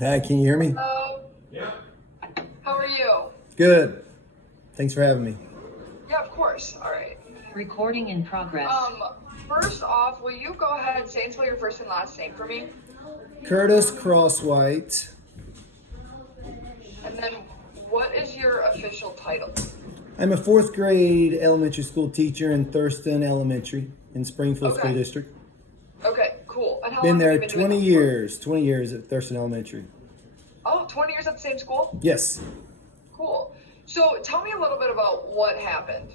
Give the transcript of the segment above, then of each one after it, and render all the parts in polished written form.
Hi, can you hear me? Hello. How are you? Good. Thanks for having me. Yeah, of course. All right. Recording in progress. First off, will you go ahead and say and spell your first and last name for me? Curtis Crosswhite. And then what is your official title? I'm a fourth grade elementary school teacher in Thurston Elementary in Springfield School Okay. District. Okay, cool. And how Been long have there you been doing 20 that for? years, 20 years at Thurston Elementary. Oh, 20 years at the same school? Yes. Cool. So tell me a little bit about what happened.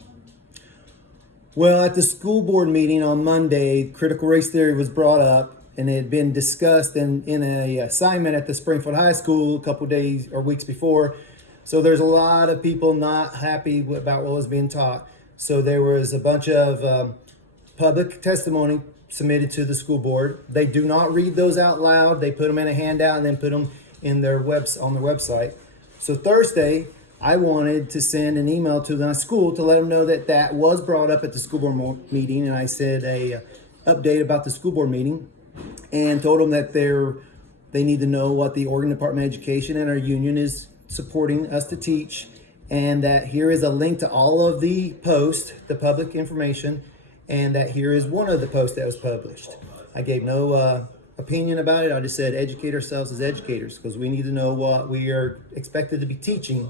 Well, at the school board meeting on Monday, critical race theory was brought up and it had been discussed in a assignment at the Springfield High School a couple days or weeks before. So there's a lot of people not happy about what was being taught. So there was a bunch of public testimony submitted to the school board. They do not read those out loud. They put them in a handout and then put them in their on their website. So Thursday, I wanted to send an email to the school to let them know that that was brought up at the school board meeting, and I said a update about the school board meeting, and told them that they need to know what the Oregon Department of Education and our union is supporting us to teach, and that here is a link to all of the posts, the public information, and that here is one of the posts that was published. I gave no opinion about it. I just said educate ourselves as educators because we need to know what we are expected to be teaching.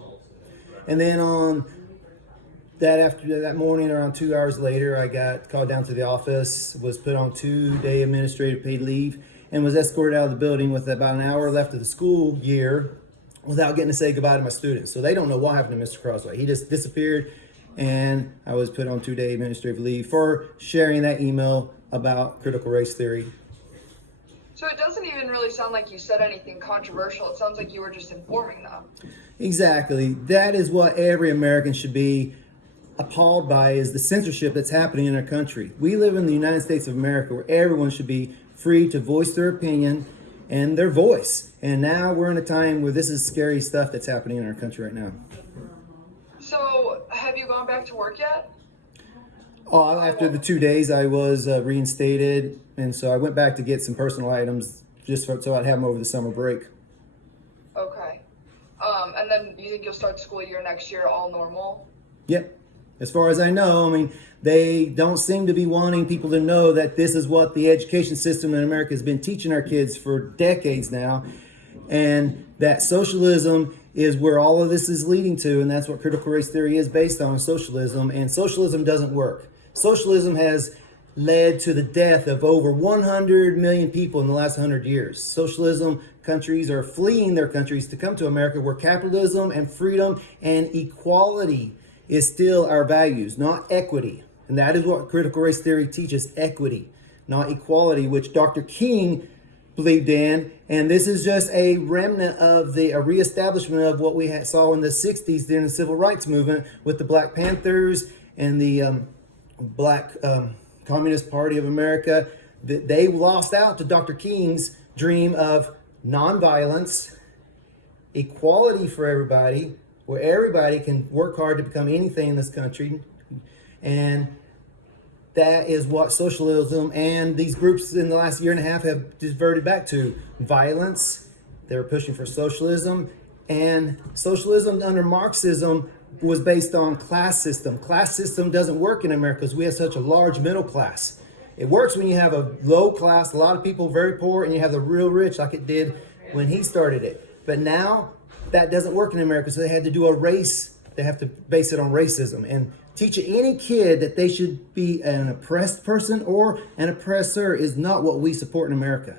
And then on after that morning, around 2 hours later, I got called down to the office, was put on 2-day administrative paid leave, and was escorted out of the building with about an hour left of the school year without getting to say goodbye to my students. So they don't know what happened to Mr. Crosswhite. He just disappeared, and I was put on 2-day administrative leave for sharing that email about critical race theory. So it doesn't even really sound like you said anything controversial. It sounds like you were just informing them. Exactly. That is what every American should be appalled by, is the censorship that's happening in our country. We live in the United States of America where everyone should be free to voice their opinion and their voice. And now we're in a time where this is scary stuff that's happening in our country right now. So have you gone back to work yet? After the 2 days, I was reinstated, and so I went back to get some personal items so I'd have them over the summer break. Okay. And then you think you'll start school year next year all normal? Yep. As far as I know, I mean, they don't seem to be wanting people to know that this is what the education system in America has been teaching our kids for decades now, and that socialism is where all of this is leading to, and that's what critical race theory is based on, socialism, and socialism doesn't work. Socialism has led to the death of over 100 million people in the last 100 years. Socialism countries are fleeing their countries to come to America where capitalism and freedom and equality is still our values, not equity. And that is what critical race theory teaches, equity, not equality, which Dr. King believed in. And this is just a remnant of a reestablishment of what we saw in the 60s during the civil rights movement with the Black Panthers and the Black Communist Party of America. They lost out to Dr. King's dream of nonviolence, equality for everybody, where everybody can work hard to become anything in this country. And that is what socialism and these groups in the last year and a half have diverted back to. Violence. They were pushing for socialism. And socialism under Marxism was based on class system. Class system doesn't work in America because we have such a large middle class. It works when you have a low class, a lot of people very poor, and you have the real rich like it did when he started it. But now that doesn't work in America, so they had to do a race. They have to base it on racism and teach any kid that they should be an oppressed person or an oppressor is not what we support in America.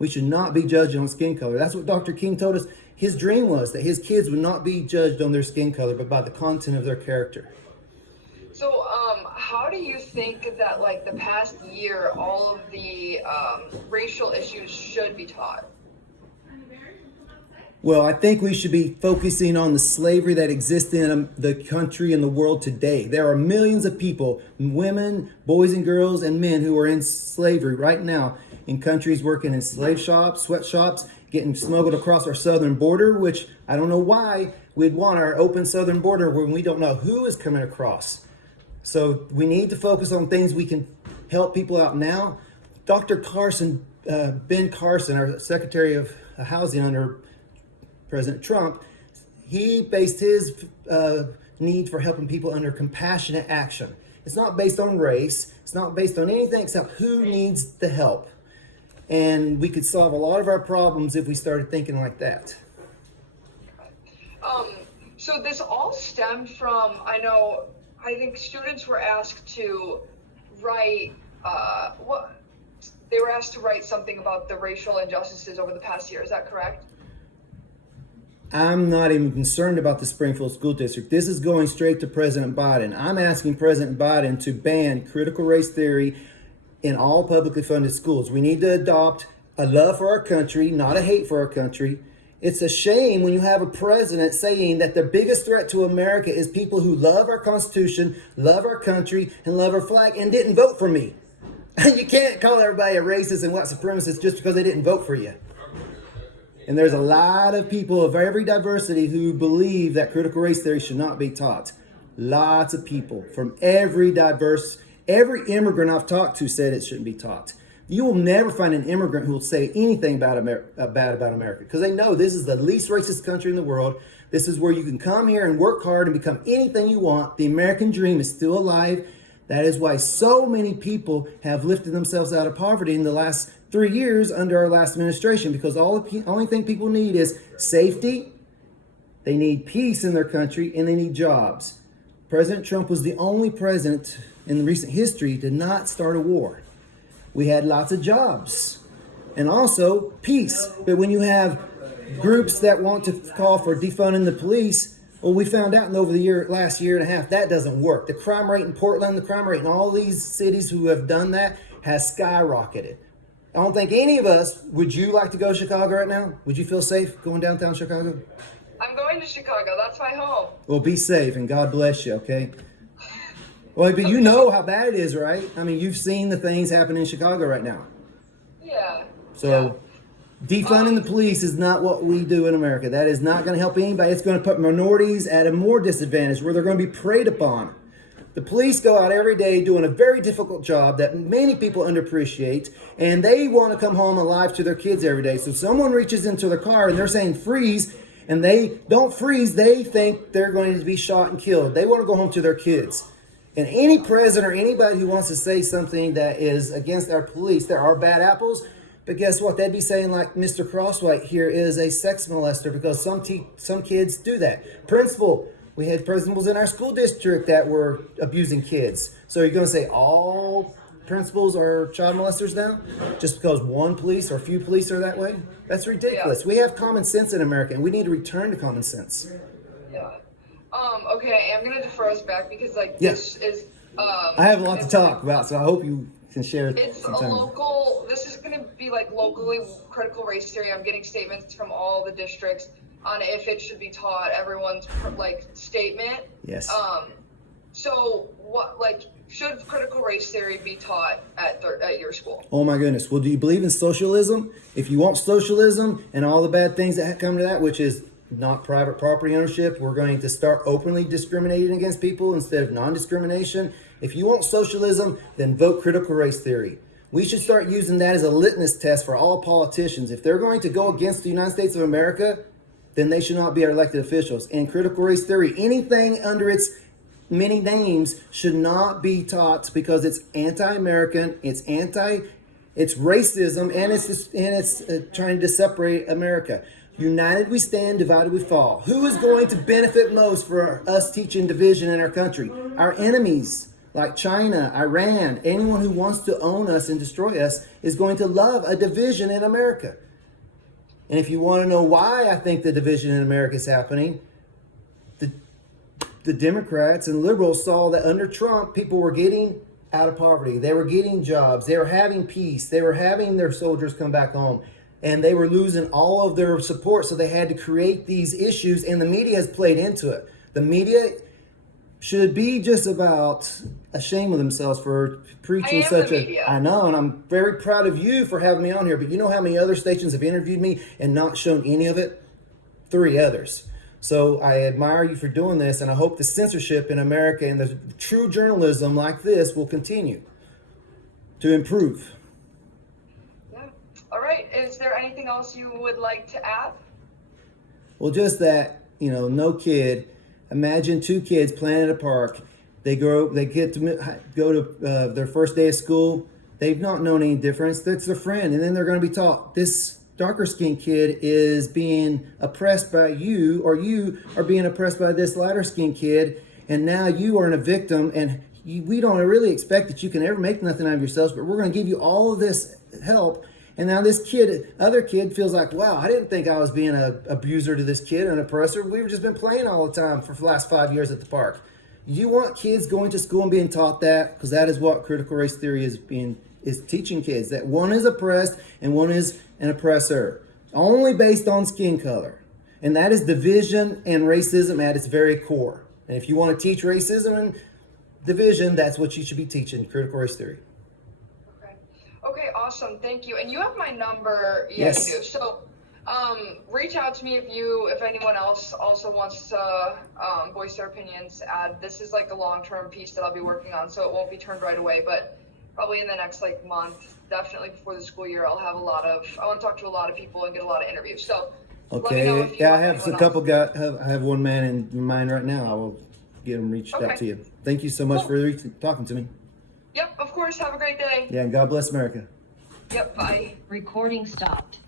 We should not be judged on skin color. That's what Dr. King told us his dream was, that his kids would not be judged on their skin color, but by the content of their character. So, how do you think that, like, the past year, all of the racial issues should be taught? Well, I think we should be focusing on the slavery that exists in the country and the world today. There are millions of people, women, boys and girls, and men who are in slavery right now in countries working in slave shops, sweatshops, getting smuggled across our southern border, which I don't know why we'd want our open southern border when we don't know who is coming across. So we need to focus on things we can help people out now. Dr. Ben Carson, our Secretary of Housing under President Trump, he based his need for helping people under compassionate action. It's not based on race. It's not based on anything except who needs the help. And we could solve a lot of our problems if we started thinking like that. So this all stemmed from, I think students were asked to write, they were asked to write something about the racial injustices over the past year. Is that correct? I'm not even concerned about the Springfield School District. This is going straight to President Biden. I'm asking President Biden to ban critical race theory in all publicly funded schools. We need to adopt a love for our country, not a hate for our country. It's a shame when you have a president saying that the biggest threat to America is people who love our Constitution, love our country, and love our flag, and didn't vote for me. You can't call everybody a racist and white supremacist just because they didn't vote for you. And there's a lot of people of every diversity who believe that critical race theory should not be taught. Lots of people from every immigrant I've talked to said it shouldn't be taught. You will never find an immigrant who will say anything bad about America, because they know this is the least racist country in the world. This is where you can come here and work hard and become anything you want. The American dream is still alive. That is why so many people have lifted themselves out of poverty in the last 3 years under our last administration, because only thing people need is safety, they need peace in their country, and they need jobs. President Trump was the only president in recent history to not start a war. We had lots of jobs and also peace. But when you have groups that want to call for defunding the police, well, we found out over the last year and a half, that doesn't work. The crime rate in Portland, the crime rate in all these cities who have done that has skyrocketed. I don't think any of us, would you like to go to Chicago right now? Would you feel safe going downtown Chicago? I'm going to Chicago. That's my home. Well, be safe and God bless you, okay? Well, but you know how bad it is, right? I mean, you've seen the things happen in Chicago right now. Yeah. So defunding the police is not what we do in America. That is not going to help anybody. It's going to put minorities at a more disadvantage where they're going to be preyed upon. The police go out every day doing a very difficult job that many people underappreciate, and they want to come home alive to their kids every day. So someone reaches into their car and they're saying freeze, and they don't freeze. They think they're going to be shot and killed. They want to go home to their kids. And any president or anybody who wants to say something that is against our police, there are bad apples. But guess what? They'd be saying like Mr. Crosswhite here is a sex molester, because some kids do that. We had principals in our school district that were abusing kids. So you're going to say all principals are child molesters now just because one police or a few police are that way? That's ridiculous. Yeah. We have common sense in America, and we need to return to common sense. Yeah. Okay, I'm gonna defer us back because Yes. this is I have a lot to talk about, so I hope you can share it's some a time. this is gonna be like locally critical race theory. I'm getting statements from all the districts on if it should be taught, everyone's statement. Yes. So what should critical race theory be taught at your school? Oh my goodness. Well, do you believe in socialism? If you want socialism and all the bad things that come to that, which is not private property ownership, we're going to start openly discriminating against people instead of non-discrimination. If you want socialism, then vote critical race theory. We should start using that as a litmus test for all politicians. If they're going to go against the United States of America, then they should not be our elected officials. And critical race theory, anything under its many names, should not be taught because it's anti-American, it's racism, and it's trying to separate America. United we stand, divided we fall. Who is going to benefit most for us teaching division in our country? Our enemies, like China, Iran, anyone who wants to own us and destroy us is going to love a division in America. And if you want to know why I think the division in America is happening, the Democrats and liberals saw that under Trump, people were getting out of poverty. They were getting jobs. They were having peace. They were having their soldiers come back home. And they were losing all of their support, so they had to create these issues, and the media has played into it. The media should be just about ashamed of themselves for preaching I know, and I'm very proud of you for having me on here, but you know how many other stations have interviewed me and not shown any of it? 3 others. So I admire you for doing this, and I hope the censorship in America and the true journalism like this will continue to improve. All right. Is there anything else you would like to add? Well, just that, no kid. Imagine two kids playing at a park. They get to go to their first day of school. They've not known any difference. That's their friend. And then they're going to be taught this darker skinned kid is being oppressed by you, or you are being oppressed by this lighter skinned kid. And now you are a victim, and we don't really expect that you can ever make nothing out of yourselves, but we're going to give you all of this help. And now this other kid feels like, wow, I didn't think I was being an abuser to this kid, an oppressor. We've just been playing all the time for the last 5 years at the park. You want kids going to school and being taught that, because that is what critical race theory is teaching kids, that one is oppressed and one is an oppressor, only based on skin color. And that is division and racism at its very core. And if you want to teach racism and division, that's what you should be teaching, critical race theory. Okay, awesome. Thank you. And you have my number. Yeah, Yes. you do. So reach out to me if anyone else also wants to voice their opinions. This is like a long-term piece that I'll be working on, so it won't be turned right away, but probably in the next month, definitely before the school year, I want to talk to a lot of people and get a lot of interviews. So let me know if you I want have a anyone couple else. I have one man in mind right now. I will get him reached out Okay. to you. Thank you so much for talking to me. Yep, of course. Have a great day. Yeah, and God bless America. Yep, bye. Recording stopped.